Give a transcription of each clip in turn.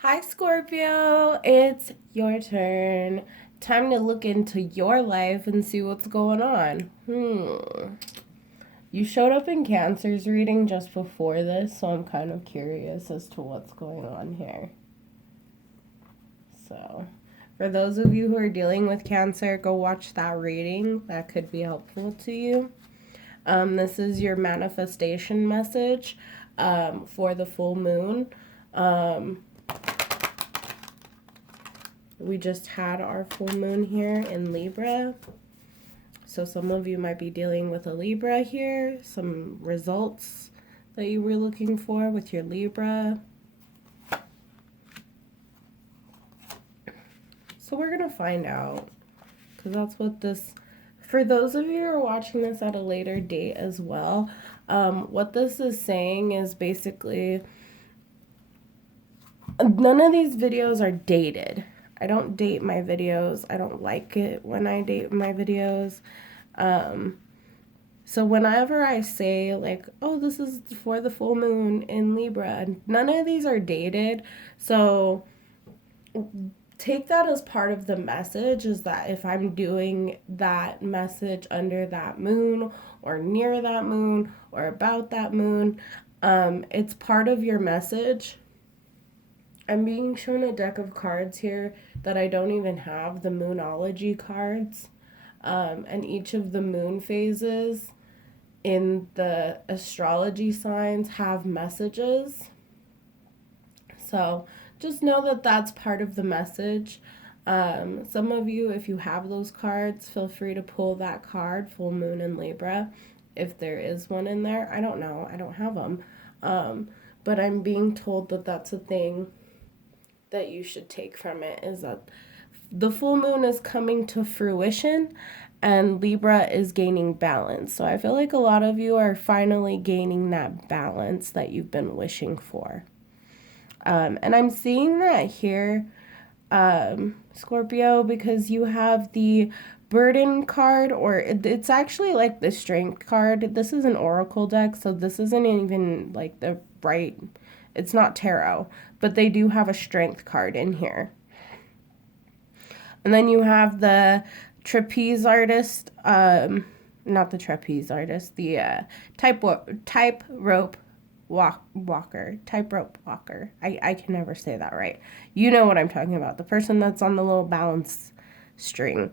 Hi, Scorpio. It's your turn. Time to look into your life and see what's going on. You showed up in Cancer's reading just before this, so I'm kind of curious as to what's going on here. So, for those of you who are dealing with Cancer, go watch that reading. That could be helpful to you. This is your manifestation message for the full moon. We just had our full moon here in Libra. So some of you might be dealing with a Libra here. Some results that you were looking for with your Libra. So we're going to find out. Because that's what this... For those of you who are watching this at a later date as well, what this is saying is basically... None of these videos are dated. I don't date my videos. I don't like it when I date my videos. So whenever I say like, oh, this is for the full moon in Libra, none of these are dated. So take that as part of the message, is that if I'm doing that message under that moon or near that moon or about that moon, it's part of your message. I'm being shown a deck of cards here that I don't even have, the Moonology cards. And each of the moon phases in the astrology signs have messages. So just know that that's part of the message. Some of you, if you have those cards, feel free to pull that card, full moon in Libra, if there is one in there. I don't know. I don't have them. But I'm being told that that's a thing that you should take from it, is that the full moon is coming to fruition and Libra is gaining balance. So I feel like a lot of you are finally gaining that balance that you've been wishing for. And I'm seeing that here, Scorpio, because you have the burden card, or it's actually like the strength card. This is an oracle deck, so this isn't even like the right... It's not tarot, but they do have a strength card in here. And then you have the trapeze artist, not the trapeze artist, the tightrope walker. I can never say that right. You know what I'm talking about. The person that's on the little balance string.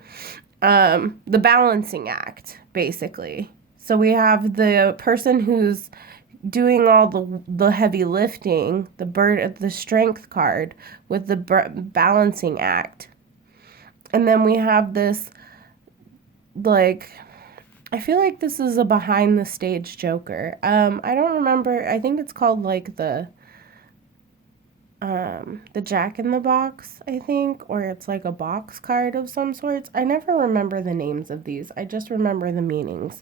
The balancing act, basically. So we have the person who's doing all the heavy lifting, the strength card with the balancing act. And then we have this, like, I feel like this is a behind the stage Joker. I don't remember. I think it's called like the Jack in the Box, I think, or it's like a box card of some sorts. I never remember the names of these. I just remember the meanings.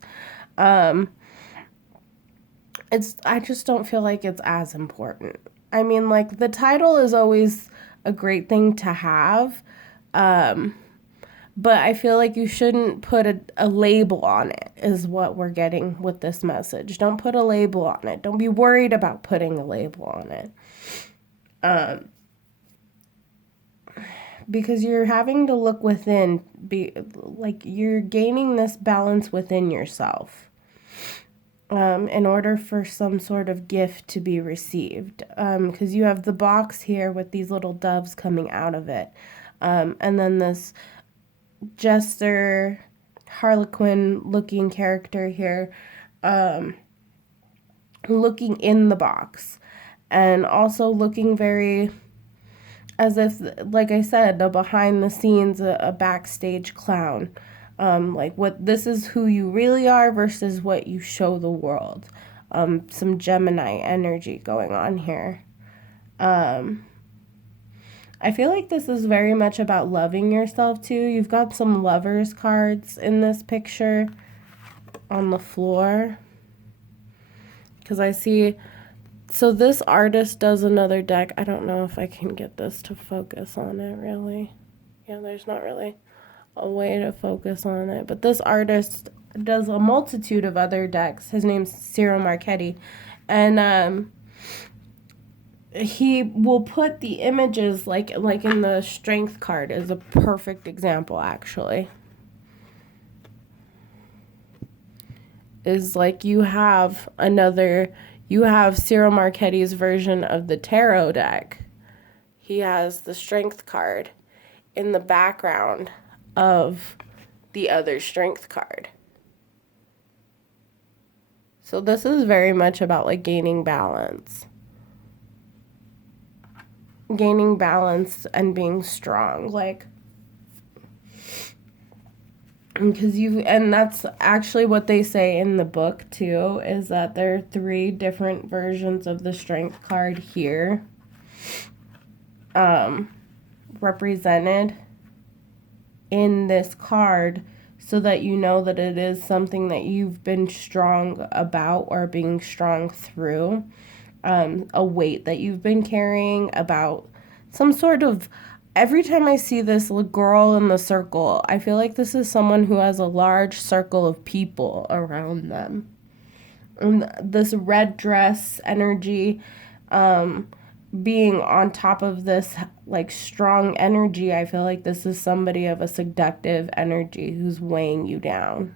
I just don't feel like it's as important. I mean, like, the title is always a great thing to have, but I feel like you shouldn't put a label on it, is what we're getting with this message. Don't put a label on it. Don't be worried about putting a label on it. Because you're having to look within, you're gaining this balance within yourself. In order for some sort of gift to be received. Because you have the box here with these little doves coming out of it. And then this jester, harlequin looking character here, looking in the box. And also looking very, as if, like I said, a behind the scenes, a backstage clown. Like, what this is who you really are versus what you show the world. Some Gemini energy going on here. I feel like this is very much about loving yourself too. You've got some lovers cards in this picture on the floor. Because I see... So this artist does another deck. I don't know if I can get this to focus on it, really. Yeah, there's not really a way to focus on it. But this artist does a multitude of other decks. His name's Ciro Marchetti. And he will put the images like in the strength card is a perfect example, actually. Is like you have Cyril Marchetti's version of the tarot deck. He has the strength card in the background of the other strength card. So this is very much about like gaining balance and being strong, like, because and that's actually what they say in the book too, is that there are 3 different versions of the strength card here, represented in this card, so that you know that it is something that you've been strong about or being strong through, a weight that you've been carrying, about some sort of. Every time I see this girl in the circle, I feel like this is someone who has a large circle of people around them. And this red dress energy, being on top of this like strong energy, I feel like this is somebody of a seductive energy who's weighing you down.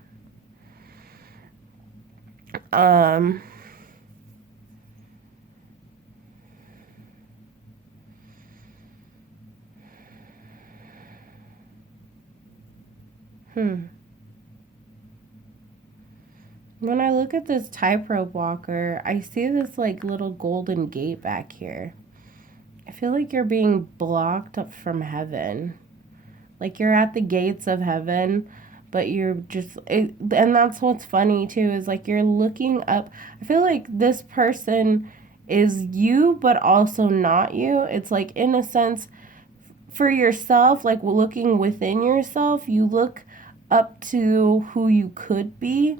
When I look at this tightrope walker, I see this like little golden gate back here. I feel like you're being blocked up from heaven. Like you're at the gates of heaven, but you're just, and that's what's funny too, is like you're looking up. I feel like this person is you, but also not you. It's like, in a sense, for yourself, like looking within yourself, you look up to who you could be,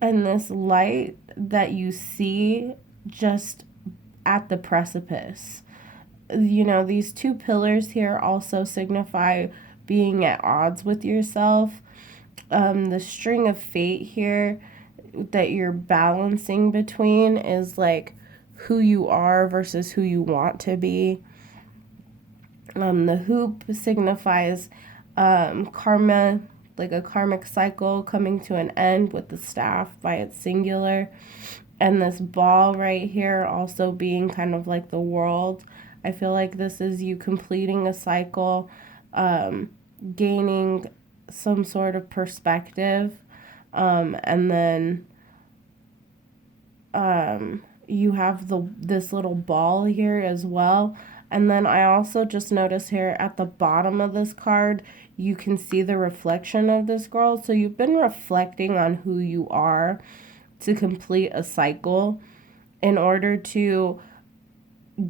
and this light that you see just at the precipice. You know, these 2 pillars here also signify being at odds with yourself. The string of fate here that you're balancing between is like who you are versus who you want to be. The hoop signifies karma, like a karmic cycle coming to an end with the staff by its singular. And this ball right here also being kind of like the world. I feel like this is you completing a cycle, gaining some sort of perspective, and then you have this little ball here as well. And then I also just noticed here at the bottom of this card, you can see the reflection of this girl. So you've been reflecting on who you are to complete a cycle in order to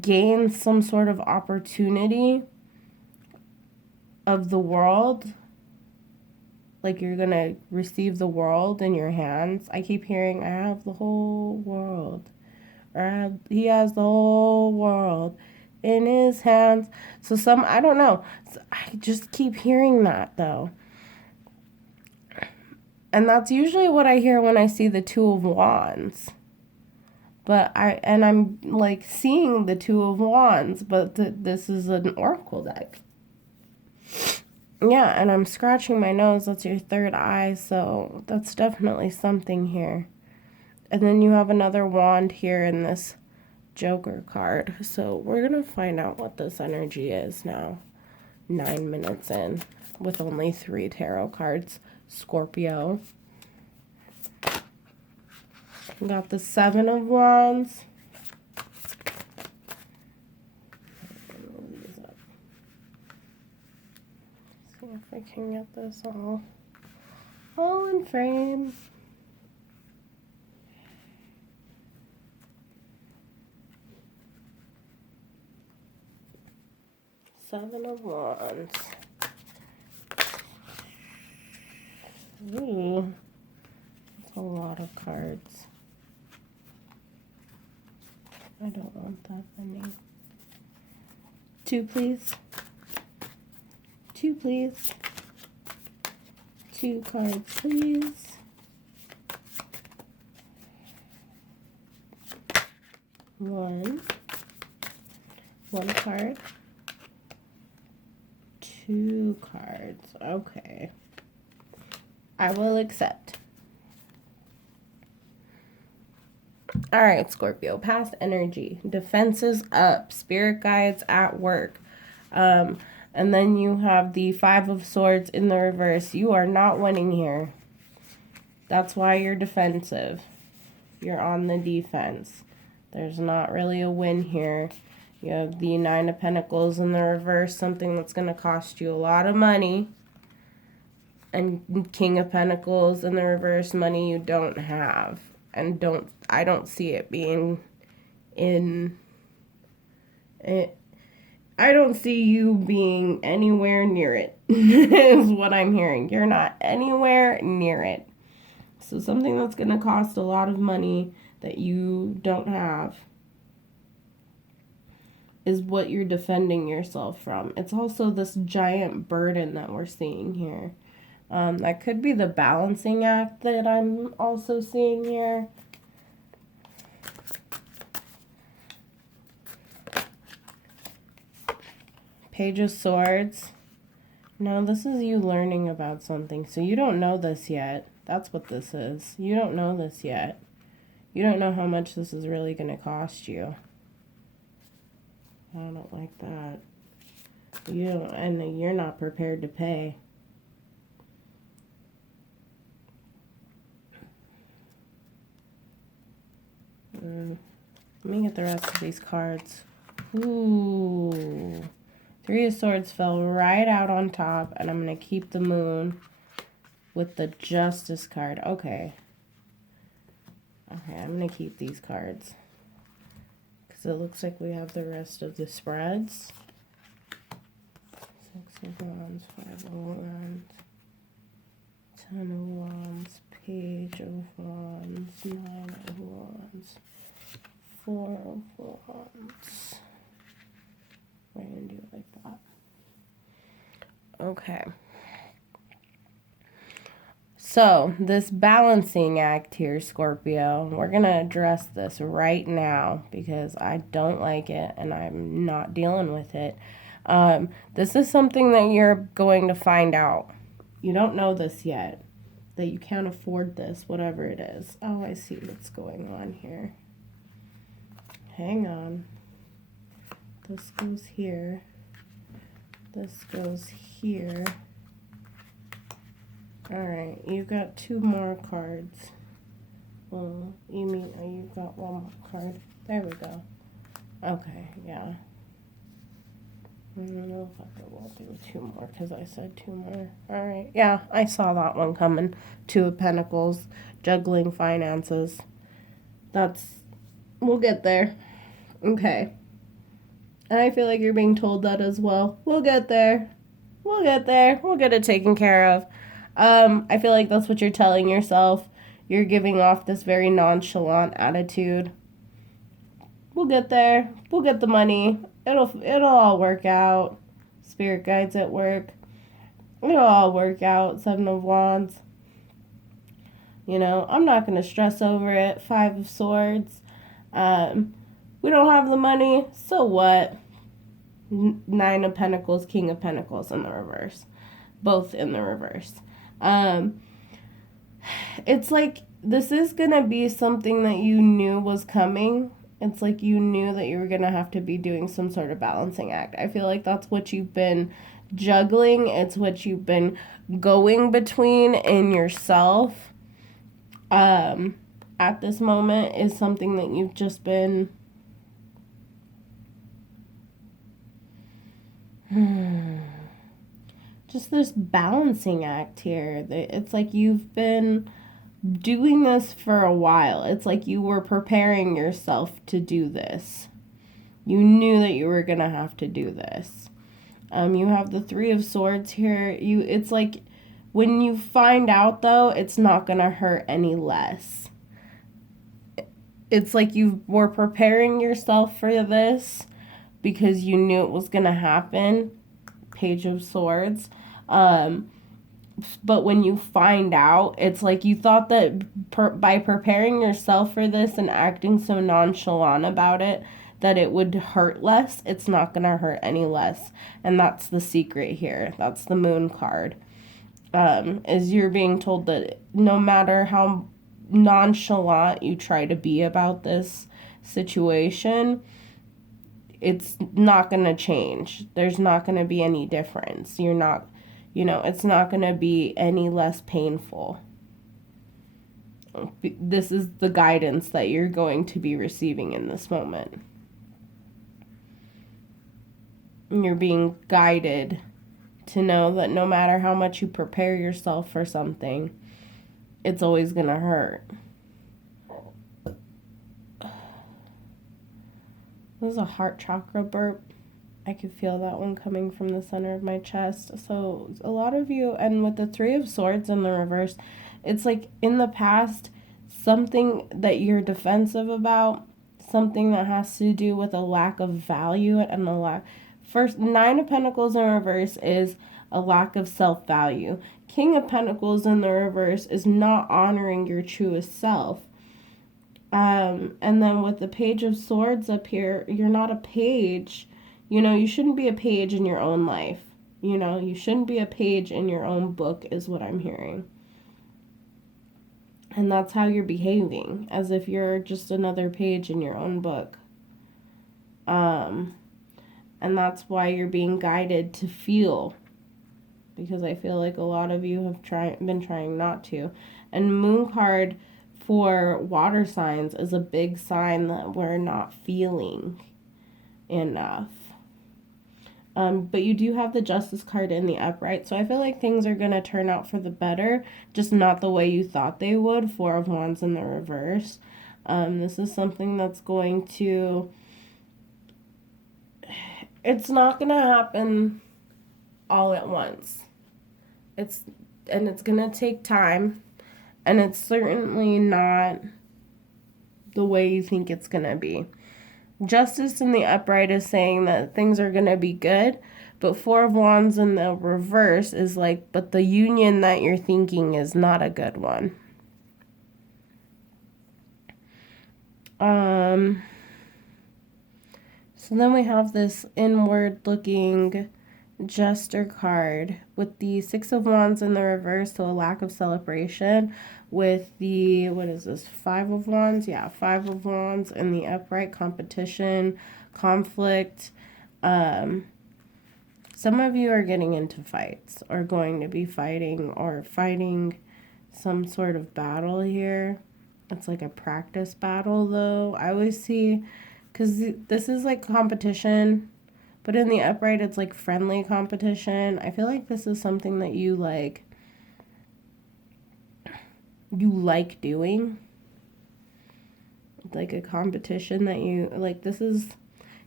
gain some sort of opportunity of the world. Like you're going to receive the world in your hands. I keep hearing, I have the whole world. Or he has the whole world in his hands. So I don't know. I just keep hearing that though. And that's usually what I hear when I see the 2 of Wands. But I'm like seeing the 2 of Wands, but this is an oracle deck. Yeah, and I'm scratching my nose. That's your 3rd eye, so that's definitely something here. And then you have another wand here in this Joker card. So we're going to find out what this energy is now. 9 minutes in with only 3 tarot cards. Scorpio. We got the 7 of Wands. See if I can get this all in frame. 7 of Wands. Ooh, that's a lot of cards. I don't want that many. 2, please. 2, please. 2 cards, please. 1. 1 card. 2 cards. Okay. I will accept. All right, Scorpio. Past energy. Defenses up. Spirit guides at work. And then you have the 5 of Swords in the reverse. You are not winning here. That's why you're defensive. You're on the defense. There's not really a win here. You have the 9 of Pentacles in the reverse, something that's going to cost you a lot of money. And King of Pentacles in the reverse, money you don't have. And I don't see it being in it. I don't see you being anywhere near it, is what I'm hearing. You're not anywhere near it. So something that's going to cost a lot of money that you don't have is what you're defending yourself from. It's also this giant burden that we're seeing here. That could be the balancing act that I'm also seeing here. Page of Swords. No, this is you learning about something. So you don't know this yet. That's what this is. You don't know this yet. You don't know how much this is really going to cost you. I don't like that. You don't, and you're not prepared to pay. Let me get the rest of these cards. Ooh. 3 of Swords fell right out on top, and I'm going to keep the Moon with the Justice card. Okay. Okay, I'm going to keep these cards. Because it looks like we have the rest of the spreads. 6 of Wands, 5 of Wands, 10 of Wands, Page of Wands, 9 of Wands, 4 of Wands. We're going to do it like that. Okay. So, this balancing act here, Scorpio, we're going to address this right now because I don't like it and I'm not dealing with it. This is something that you're going to find out. You don't know this yet, that you can't afford this, whatever it is. Oh, I see what's going on here. Hang on. This goes here. This goes here. Alright, you've got 2 more cards. Well, you mean you've got 1 more card. There we go. Okay, yeah. I don't know if I will do 2 more because I said 2 more. Alright, yeah, I saw that one coming. 2 of Pentacles, juggling finances. We'll get there. Okay. And I feel like you're being told that as well. We'll get there. We'll get there. We'll get it taken care of. I feel like that's what you're telling yourself. You're giving off this very nonchalant attitude. We'll get there. We'll get the money. It'll all work out. Spirit guides at work. It'll all work out. 7 of Wands. You know, I'm not going to stress over it. 5 of Swords. We don't have the money, so what? 9 of Pentacles, King of Pentacles in the reverse. Both in the reverse. It's like this is going to be something that you knew was coming. It's like you knew that you were going to have to be doing some sort of balancing act. I feel like that's what you've been juggling. It's what you've been going between in yourself. At this moment is something that you've just been... Just this balancing act here. It's like you've been doing this for a while. It's like you were preparing yourself to do this. You knew that you were going to have to do this. You have the 3 of Swords here. It's like when you find out, though, it's not going to hurt any less. It's like you were preparing yourself for this because you knew it was going to happen. Page of Swords. But when you find out, it's like you thought that by preparing yourself for this and acting so nonchalant about it, that it would hurt less, it's not going to hurt any less. And that's the secret here. That's the moon card. Is you're being told that no matter how nonchalant you try to be about this situation, it's not going to change. There's not going to be any difference. You're not, it's not going to be any less painful. This is the guidance that you're going to be receiving in this moment. And you're being guided to know that no matter how much you prepare yourself for something, it's always going to hurt. This is a heart chakra burp. I could feel that one coming from the center of my chest. So a lot of you, and with the Three of Swords in the reverse, it's like in the past, something that you're defensive about, something that has to do with a lack of value and a lack. First, Nine of Pentacles in reverse is a lack of self-value. King of Pentacles in the reverse is not honoring your truest self. And then with the Page of Swords up here, you're not a page. You shouldn't be a page in your own life. You shouldn't be a page in your own book is what I'm hearing. And that's how you're behaving, as if you're just another page in your own book. And that's why you're being guided to feel, because I feel like a lot of you have been trying not to. And Moon card for water signs is a big sign that we're not feeling enough. But you do have the Justice card in the upright, so I feel like things are going to turn out for the better, just not the way you thought they would. Four of Wands in the reverse. This is something that's going to... It's not going to happen all at once. It's going to take time, and it's certainly not the way you think it's going to be. Justice in the upright is saying that things are going to be good, but Four of Wands in the reverse is like, but the union that you're thinking is not a good one. So then we have this inward-looking Jester card with the Six of Wands in the reverse, so a lack of celebration, with the, what is this, Five of Wands? Yeah, Five of Wands in the upright, competition, conflict. Some of you are getting into fights, or going to be fighting, or fighting some sort of battle here. It's like a practice battle, though. I always see, because this is like competition, but in the upright, it's like friendly competition. I feel like this is something that you like doing. Like a competition that you, like, this is,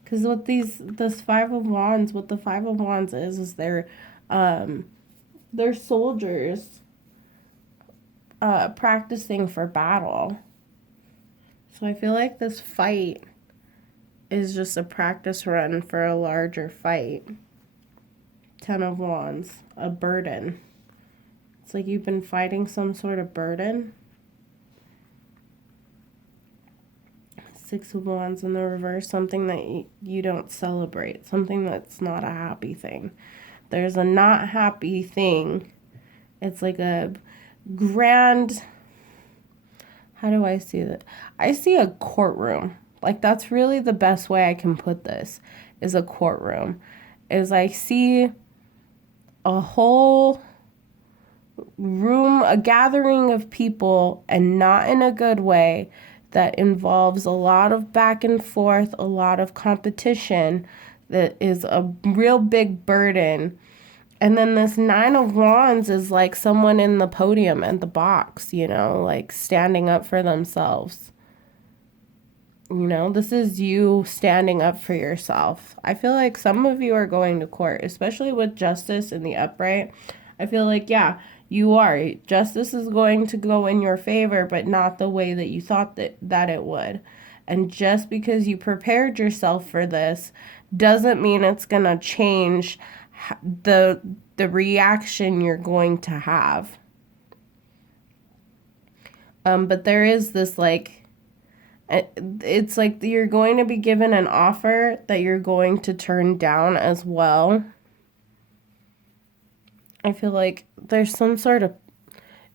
because what this Five of Wands, what the Five of Wands is they're soldiers practicing for battle. So I feel like this fight is just a practice run for a larger fight. Ten of Wands, a burden. It's like you've been fighting some sort of burden. Six of Wands in the reverse, something that you don't celebrate, something that's not a happy thing. There's a not happy thing. It's like a grand, how do I see that? I see a courtroom. Like, that's really the best way I can put this, is a courtroom. Is I see a whole room, a gathering of people, and not in a good way, that involves a lot of back and forth, a lot of competition, that is a real big burden. And then this Nine of Wands is like someone in the podium at the box, like standing up for themselves. This is you standing up for yourself. I feel like some of you are going to court, especially with Justice in the upright. I feel like, yeah, you are. Justice is going to go in your favor, but not the way that you thought that it would. And just because you prepared yourself for this doesn't mean it's going to change the reaction you're going to have. But there is this, like, It's like you're going to be given an offer that you're going to turn down as well. I feel like there's some sort of,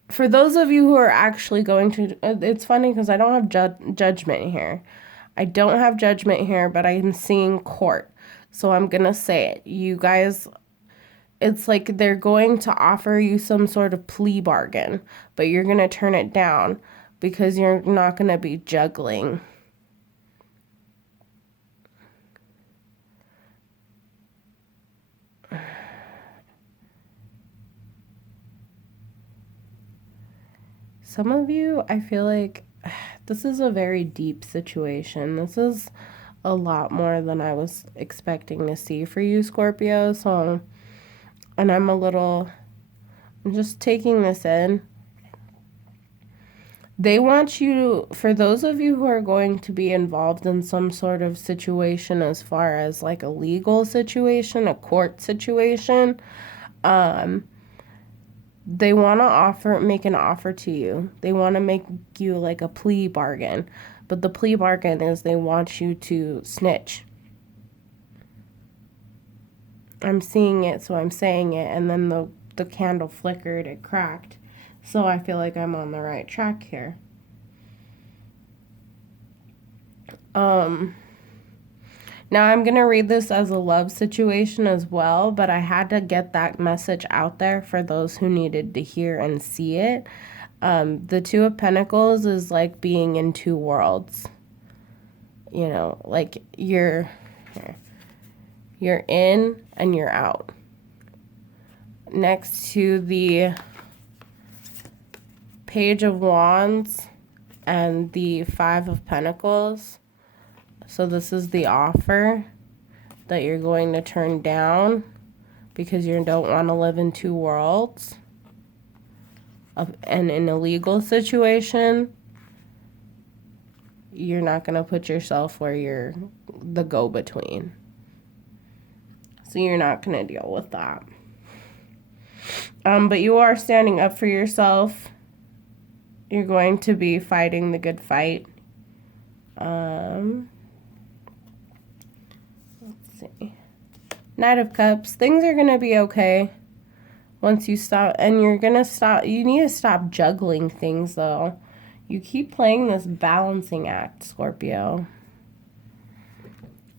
for those of you who are actually going to, it's funny because I don't have judgment here. I don't have judgment here, but I'm seeing court. So I'm going to say it. You guys, it's like they're going to offer you some sort of plea bargain, but you're going to turn it down because you're not going to be juggling. Some of you, I feel like this is a very deep situation. This is a lot more than I was expecting to see for you, Scorpio. So, and I'm just taking this in. They want you, for those of you who are going to be involved in some sort of situation as far as like a legal situation, a court situation, they want to make an offer to you. They want to make you like a plea bargain. But the plea bargain is they want you to snitch. I'm seeing it, so I'm saying it. And then the candle flickered, it cracked. So I feel like I'm on the right track here. Now I'm going to read this as a love situation as well, but I had to get that message out there for those who needed to hear and see it. The Two of Pentacles is like being in two worlds. You know, like you're in and you're out. Next to the Page of Wands and the Five of Pentacles. So this is the offer that you're going to turn down because you don't want to live in two worlds. And in a legal situation, you're not going to put yourself where you're the go-between. So you're not going to deal with that. But you are standing up for yourself. You're going to be fighting the good fight. Knight of Cups. Things are going to be okay once you stop. And you're going to stop. You need to stop juggling things, though. You keep playing this balancing act, Scorpio.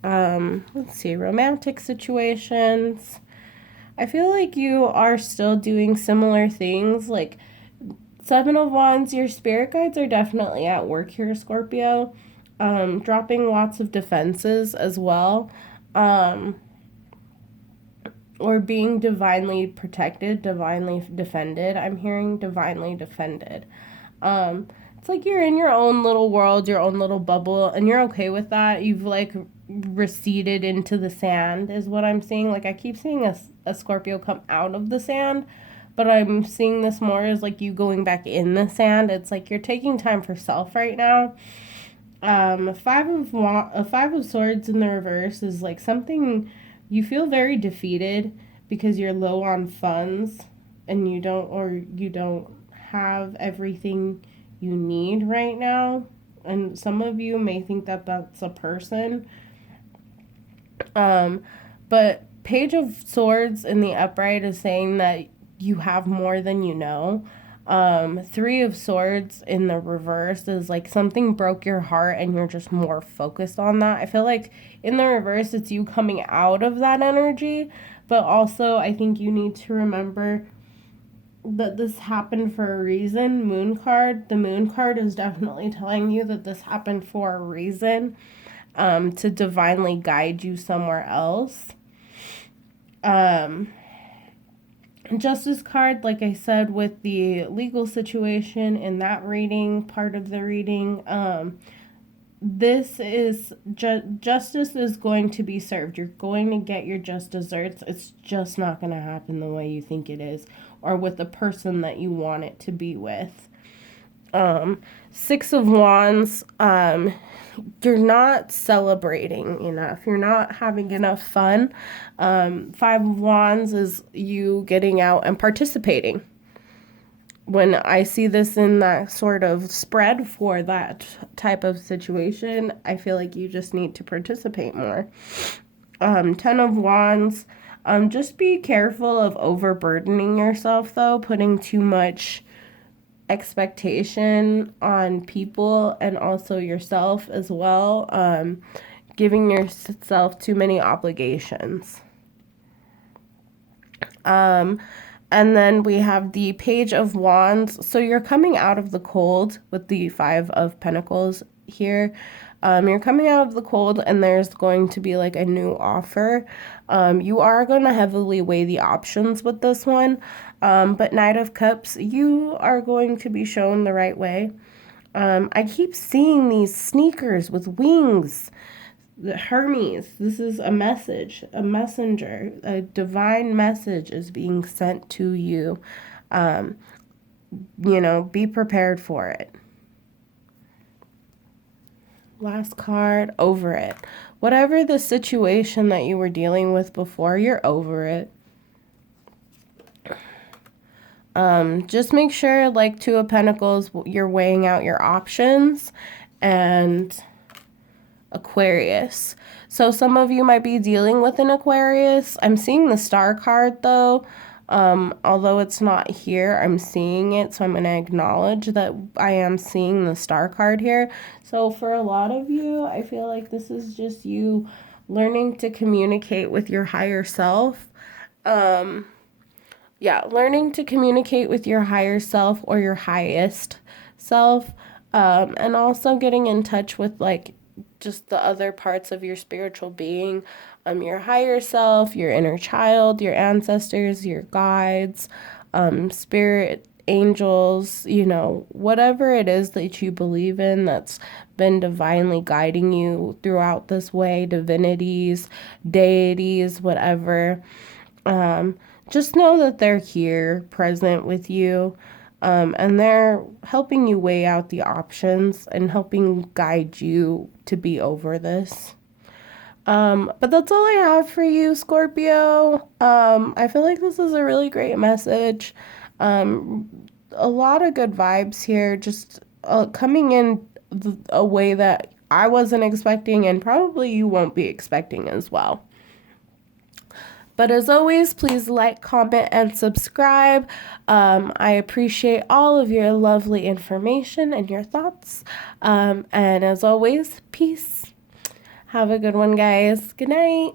Let's see. Romantic situations. I feel like you are still doing similar things. Like Seven of Wands, your spirit guides are definitely at work here, Scorpio. Dropping lots of defenses as well. Or being divinely protected, divinely defended. I'm hearing divinely defended. It's like you're in your own little world, your own little bubble, and you're okay with that. You've like receded into the sand is what I'm seeing. Like I keep seeing a Scorpio come out of the sand, but I'm seeing this more as like you going back in the sand. It's like you're taking time for self right now. Five of Swords in the reverse is like something you feel very defeated because you're low on funds and you don't have everything you need right now. And some of you may think that that's a person. But Page of Swords in the upright is saying that you have more than you know. Three of Swords in the reverse is like something broke your heart and you're just more focused on that. I feel like in the reverse, it's you coming out of that energy, but also I think you need to remember that this happened for a reason. Moon card. The Moon card is definitely telling you that this happened for a reason, to divinely guide you somewhere else. Justice card, like I said, with the legal situation in that reading, part of the reading, this is justice is going to be served. You're going to get your just desserts. It's just not going to happen the way you think it is or with the person that you want it to be with. Six of Wands, you're not celebrating enough. You're not having enough fun. Five of Wands is you getting out and participating. when I see this in that sort of spread for that type of situation, I feel like you just need to participate more. Ten of Wands. Just be careful of overburdening yourself, though, putting too much expectation on people and also yourself as well. Giving yourself too many obligations. And then we have the Page of Wands. So you're coming out of the cold with the Five of Pentacles here. You're coming out of the cold and there's going to be like a new offer. You are going to heavily weigh the options with this one. But Knight of Cups, you are going to be shown the right way. I keep seeing these sneakers with wings. The Hermes, this is a message, a messenger, a divine message is being sent to you. Be prepared for it. Last card, over it. Whatever the situation that you were dealing with before, you're over it. Just make sure, like Two of Pentacles, you're weighing out your options. And Aquarius. So some of you might be dealing with an Aquarius. I'm seeing the Star card though. Although it's not here, I'm seeing it. So I'm going to acknowledge that I am seeing the Star card here. So for a lot of you, I feel like this is just you learning to communicate with your higher self. Learning to communicate with your higher self or your highest self. And also getting in touch with like just the other parts of your spiritual being, your higher self, your inner child, your ancestors, your guides, spirit angels, whatever it is that you believe in that's been divinely guiding you throughout this way, divinities, deities, whatever. Just know that they're here, present with you. And they're helping you weigh out the options and helping guide you to be over this. But that's all I have for you, Scorpio. I feel like this is a really great message. A lot of good vibes here, just coming in a way that I wasn't expecting and probably you won't be expecting as well. But as always, please like, comment, and subscribe. I appreciate all of your lovely information and your thoughts. And as always, peace. Have a good one, guys. Good night.